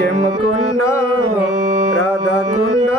క్షేమకుండ రాధకుండ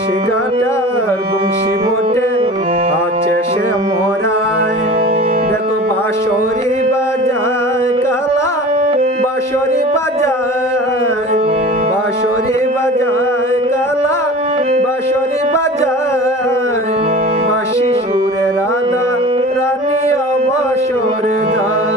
সে গাটার বংশী মোটে আছে সে মরায় দেখো বাঁশরি বাজায় কালা, বাঁশরি বাজায় বাঁশরি বাজায় কালা, বাঁশরি বাজায়। বাসি সুরে রাধা রানী অবসরে যায়।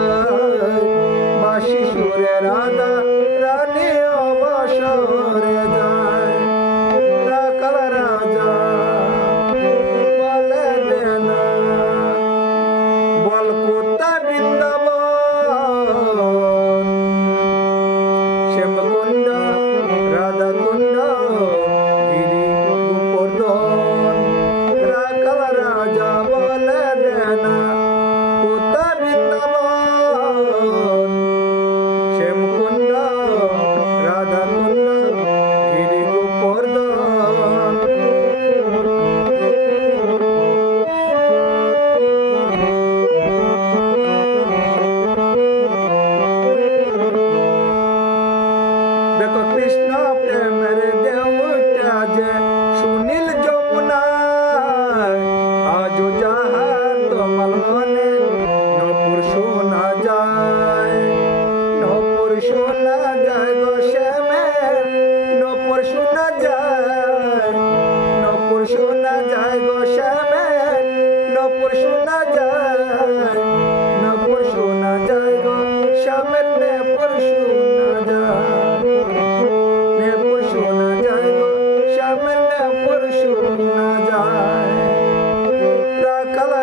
রাজা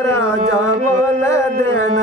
রাজা বলে দেন